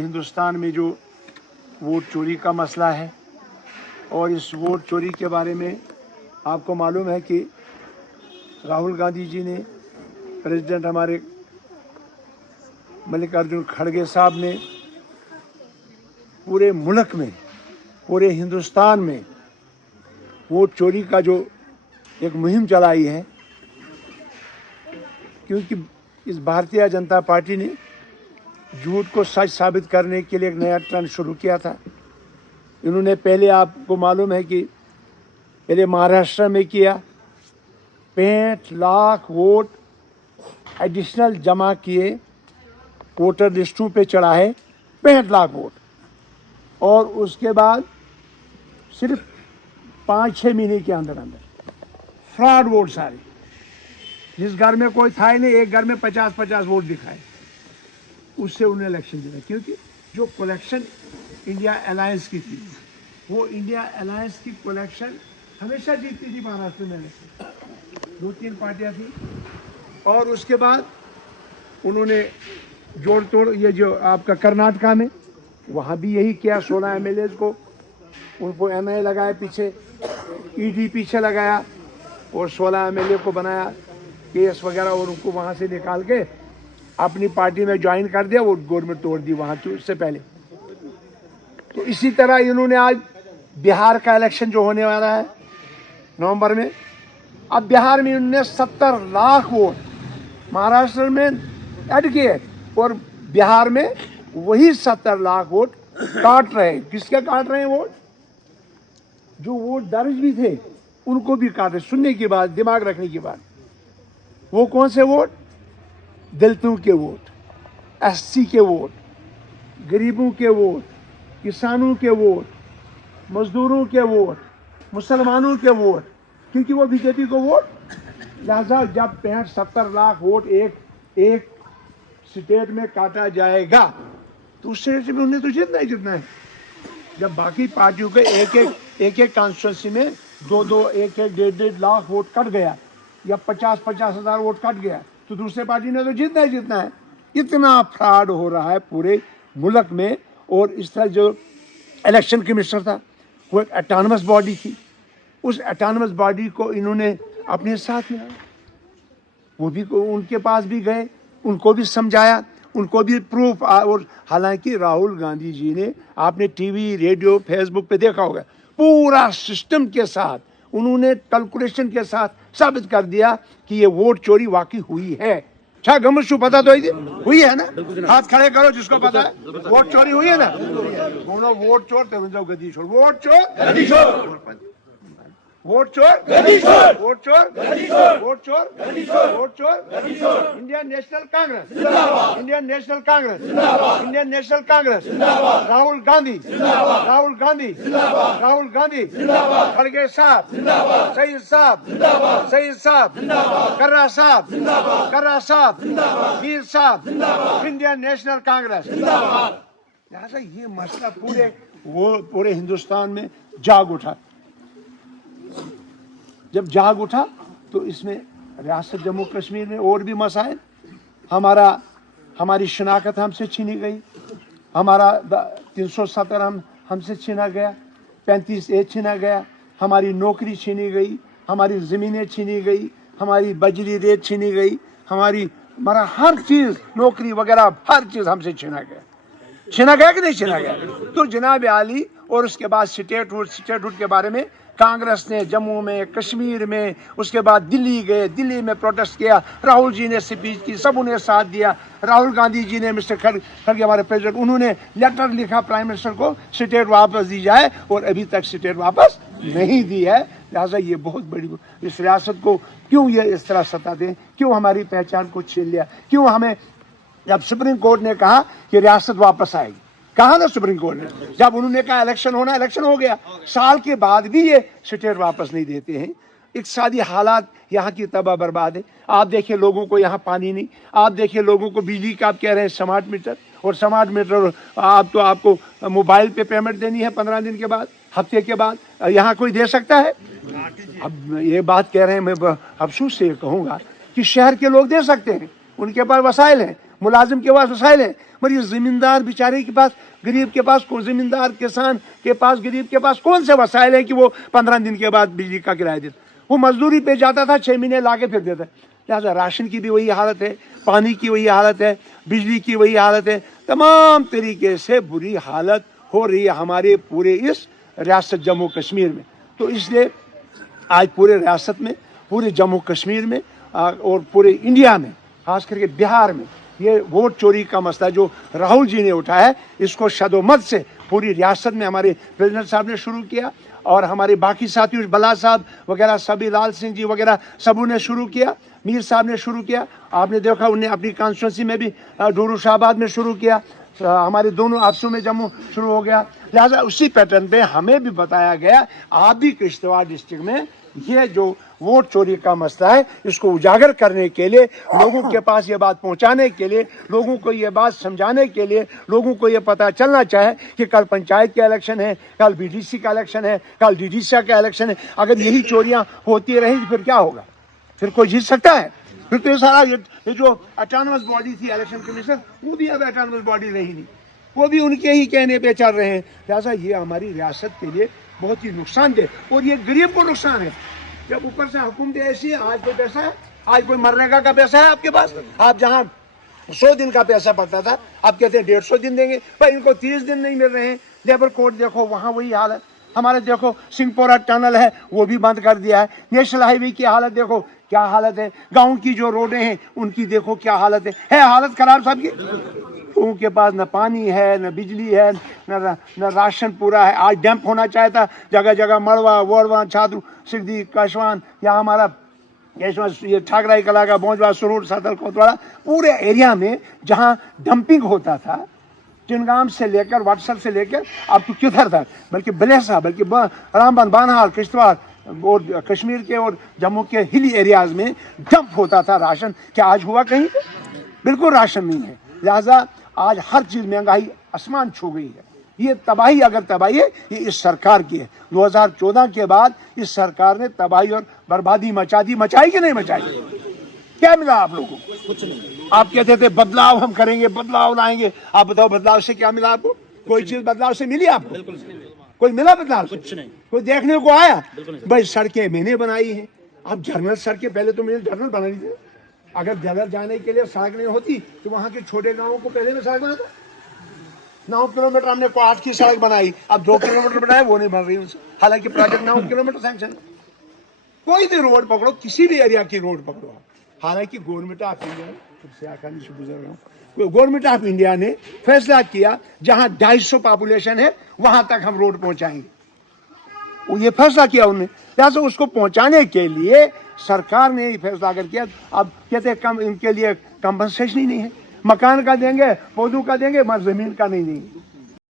हिंदुस्तान में जो वोट चोरी का मसला है और इस वोट चोरी के बारे में आपको मालूम है कि राहुल गांधी जी ने, प्रेसिडेंट हमारे मल्लिकार्जुन खड़गे साहब ने पूरे मुल्क में, पूरे हिंदुस्तान में वोट चोरी का जो एक मुहिम चलाई है, क्योंकि इस भारतीय जनता पार्टी ने झूठ को सच साबित करने के लिए एक नया ट्रेंड शुरू किया था। इन्होंने पहले, आपको मालूम है कि पहले महाराष्ट्र में किया, 65 लाख वोट एडिशनल जमा किए, वोटर लिस्टों पे चढ़ाए 65 लाख वोट, और उसके बाद सिर्फ 5-6 महीने के अंदर फ्रॉड वोट सारे, जिस घर में कोई था ही नहीं, एक घर में 50-50 वोट दिखाए, उससे उन्हें इलेक्शन दिया। क्योंकि जो कलेक्शन इंडिया अलायंस की थी, वो इंडिया अलायंस की कलेक्शन हमेशा जीतती थी महाराष्ट्र में इलेक्शन, 2-3 पार्टियां थी। और उसके बाद उन्होंने जोड़ तोड़, ये जो आपका कर्नाटका में, वहाँ भी यही किया। 16 MLAs को उनको MA लगाए पीछे, ED पीछे लगाया, और 16 MLA को बनाया केस वगैरह, और उनको वहाँ से निकाल के अपनी पार्टी में ज्वाइन कर दिया, वो गवर्नमेंट तोड़ दी वहाँ की उससे पहले। तो इसी तरह इन्होंने आज बिहार का इलेक्शन जो होने वाला है नवंबर में, अब बिहार में इन्होंने 70 लाख वोट महाराष्ट्र में ऐड किए, और बिहार में वही 70 लाख वोट काट रहे हैं। किसके काट रहे हैं वोट? जो वोट दर्ज भी थे उनको भी काट रहे। सुनने की बात, दिमाग रखने की बात। वो कौन से वोट? दलितों के वोट, SC के वोट, गरीबों के वोट, किसानों के वोट, मजदूरों के वोट, मुसलमानों के वोट, क्योंकि वो बीजेपी को वोट। लिहाजा जब 65-70 लाख वोट एक स्टेट में काटा जाएगा, तो उस स्टेट में उन्हें तो जीतना ही जीतना है। जब बाकी पार्टियों के एक कॉन्स्टिट्यूंसी में 2-2, 1-1, 1.5 लाख वोट कट गया, या 50-50 हजार वोट कट गया, तो दूसरे पार्टी ने तो जीतना ही जीतना है। इतना फ्रॉड हो रहा है पूरे मुल्क में। और इस तरह जो इलेक्शन कमिश्नर था, वो एक ऑटोनमस बॉडी थी, उस ऑटोनमस बॉडी को इन्होंने अपने साथ में, वो भी उनके पास भी गए, उनको भी समझाया, उनको भी प्रूफ। और हालांकि राहुल गांधी जी ने, आपने टीवी, रेडियो, फेसबुक पे देखा होगा, पूरा सिस्टम के साथ उन्होंने कैलकुलेशन के साथ साबित कर दिया कि ये वोट चोरी वाकई हुई है। क्या गमशु पता तो हुई है ना? हाथ खड़े करो जिसको पता है वोट चोरी हुई है ना। दोनों वोट चोर थे, गद्दी छोड़, वोट चोर गद्दी छोड़, वोट चोर गद्दी छोड़, वोट चोर गद्दी छोड़, वोट चोर गद्दी छोड़, वोट चोर गद्दी छोड़। इंडियन नेशनल कांग्रेस जिंदाबाद, इंडियन नेशनल कांग्रेस जिंदाबाद, इंडियन नेशनल कांग्रेस जिंदाबाद, राहुल गांधी जिंदाबाद, राहुल गांधी जिंदाबाद, राहुल गांधी जिंदाबाद, खड़गे साहब जिंदाबाद, सईद साहब जिंदाबाद, सईद साहब जिंदाबाद, कर्रा साहब जिंदाबाद, कर्रा साहब जिंदाबाद, वीर साहब जिंदाबाद, इंडियन नेशनल कांग्रेस जिंदाबाद। लिहाजा ये मसला पूरे हिंदुस्तान में जाग उठा। जब जाग उठा तो इसमें रियासत जम्मू कश्मीर में और भी मसाइल, हमारी शनाख्त हमसे छीनी गई, हमारा 370 हमसे छीना गया, 35A छीना गया, हमारी नौकरी छीनी गई, हमारी ज़मीनें छीनी गई, हमारी बजरी रेत छीनी गई, हमारा हर चीज़, नौकरी वगैरह हर चीज़ हमसे छीना गया कि नहीं छीना गया? तो जनाब आली, और उसके बाद स्टेटहुड के बारे में कांग्रेस ने जम्मू में, कश्मीर में, उसके बाद दिल्ली गए, दिल्ली में प्रोटेस्ट किया, राहुल जी ने स्पीच की, सब उन्हें साथ दिया। राहुल गांधी जी ने, मिस्टर खड़गे हमारे प्रेसिडेंट, उन्होंने लेटर लिखा प्राइम मिनिस्टर को, स्टेट वापस दी जाए, और अभी तक स्टेट वापस नहीं दी है। लिहाजा ये बहुत बड़ी, इस रियासत को क्यों ये इस तरह सता दें, क्यों हमारी पहचान को छीन लिया, क्यों हमें, जब सुप्रीम कोर्ट ने कहा कि रियासत वापस आएगी, कहा ना सुप्रीम कोर्ट ने, जब उन्होंने कहा इलेक्शन होना, इलेक्शन हो गया, साल के बाद भी ये स्टेट वापस नहीं देते हैं। इक़्तिसादी हालात यहाँ की तबाह बर्बाद है। आप देखिए लोगों को यहाँ पानी नहीं, आप देखिए लोगों को बिजली का, आप कह रहे हैं स्मार्ट मीटर, और स्मार्ट मीटर आपको मोबाइल पे पेमेंट देनी है 15 दिन के बाद, हफ्ते के बाद, यहाँ कोई दे सकता है? अब ये बात कह रहे हैं, मैं अफसोस से कहूँगा कि शहर के लोग दे सकते हैं, उनके पास वसाइल हैं, मुलाजिम के पास वसाइल हैं, मगर ये ज़मींदार बेचारे के पास, गरीब के पास, को ज़मींदार किसान के पास, गरीब के पास कौन से वसाइल है कि वो 15 दिन के बाद बिजली का किराया देता? वो मजदूरी पे जाता था, 6 महीने ला के फिर देता। लिहाजा राशन की भी वही हालत है, पानी की वही हालत है, बिजली की वही हालत है, तमाम तरीके से बुरी हालत हो रही है हमारे पूरे इस रियासत जम्मू कश्मीर में। तो इसलिए आज पूरे रियासत में, पूरे जम्मू कश्मीर में और पूरे इंडिया में, खास करके बिहार में, ये वोट चोरी का मसला जो राहुल जी ने उठाया है, इसको शदोमत से पूरी रियासत में हमारे प्रेसिडेंट साहब ने शुरू किया और हमारे बाकी साथियों बला साहब वगैरह, सभी लाल सिंह जी वगैरह सबों ने शुरू किया, मीर साहब ने शुरू किया। आपने देखा उन्हें अपनी कॉन्स्टिट्यूंसी में भी डूरू शाहबाद में शुरू किया, हमारे दोनों आपसों में जम्मू शुरू हो गया। लिहाजा उसी पैटर्न पे हमें भी बताया गया, आप भी किश्तवाड़ डिस्ट्रिक्ट में ये जो वोट चोरी का मसला है, इसको उजागर करने के लिए, लोगों के पास ये बात पहुंचाने के लिए, लोगों को ये बात समझाने के लिए, लोगों को ये पता चलना चाहे कि कल पंचायत का इलेक्शन है, कल बीडीसी का इलेक्शन है, कल डीडीसी का इलेक्शन है। अगर यही चोरियां होती रही तो फिर क्या होगा? फिर कोई जीत सकता है? फिर तो ये सारा ये जो ऑटोनमस बॉडी थी इलेक्शन कमीशन, वो भी अब ऑटोनमस बॉडी रही नहीं, वो भी उनके ही कहने पे चल रहे हैं। लिहाजा ये हमारी रियासत के लिए बहुत ही नुकसानदेह, और ये गरीब को नुकसान है। जब ऊपर से हुकूमत ऐसी है, आज कोई पैसा है, आज कोई मनरेगा का पैसा है आपके पास? आप जहाँ 100 दिन का पैसा पड़ता था, आप कहते हैं 150 दिन देंगे, भाई इनको 30 दिन नहीं मिल रहे हैं। लेबर कोड देखो, वहाँ वही हाल है। हमारे देखो सिंहपोरा टनल है, वो भी बंद कर दिया है। नेशनल हाईवे की हालत देखो क्या हालत है, गाँव की जो रोडें हैं उनकी देखो क्या हालत है हालत खराब सबकी। लोगों के पास न पानी है, न बिजली है, न राशन पूरा है। आज डैम्प होना चाहिए था जगह जगह, मड़वा, वोड़वा, छात्र, सिद्धि, कशवान, या हमारा ये ठाकराई कला का बोझवा, सुरूर, सतल, कोतवाड़ा, पूरे एरिया में जहाँ डंपिंग होता था, चिनगाम से लेकर वाटसर से लेकर अब तो किधर तक, बल्कि बलेसा, बल्कि रामबन, बानहाल, किश्तवाड़ और कश्मीर के और जम्मू के हिली एरियाज में डंप होता था राशन। क्या आज हुआ कहीं पे? बिल्कुल राशन नहीं है। लिहाजा आज हर चीज महंगाई आसमान छू गई है। ये तबाही, अगर तबाही है, ये इस सरकार की है। 2014 के बाद इस सरकार ने तबाही और बर्बादी मचा दी। मचाई कि नहीं मचाई? क्या मिला आप लोगों को? कुछ नहीं। आप कहते थे बदलाव हम करेंगे, बदलाव लाएंगे। आप बताओ बदलाव से क्या मिला आपको? कोई चीज बदलाव से मिली आपको? कोई मिला बदलाव? कुछ नहीं। कोई देखने को आया? भाई सड़कें मैंने बनाई हैं। अब जर्नल सड़कें, पहले तो मैंने जर्नल बनाई थी। अगर जगह जाने के लिए सड़क नहीं होती तो वहां के छोटे गांवों को पहले में सड़क बनाता। 9 किलोमीटर हमने क्वाड की सड़क बनाई, अब 2 किलोमीटर बनाए, वो नहीं बन रही उनसे। हालांकि प्रोजेक्ट 9 किलोमीटर सैंक्शन। कोई भी रोड पकड़ो, किसी भी एरिया की रोड पकड़ो, हालांकि गवर्नमेंट ऑफ इंडिया, से आसानी से गुजर रहा हूँ, गवर्नमेंट ऑफ इंडिया ने फैसला किया जहां 250 पॉपुलेशन है वहां तक हम रोड पहुंचाएंगे। वो ये फैसला किया उन्होंने। लिहाजा उसको पहुंचाने के लिए सरकार ने फैसला कर किया। अब कहते हैं कम, इनके लिए कंपनसेशन ही नहीं है। मकान का देंगे, पौधों का देंगे, मगर जमीन का नहीं।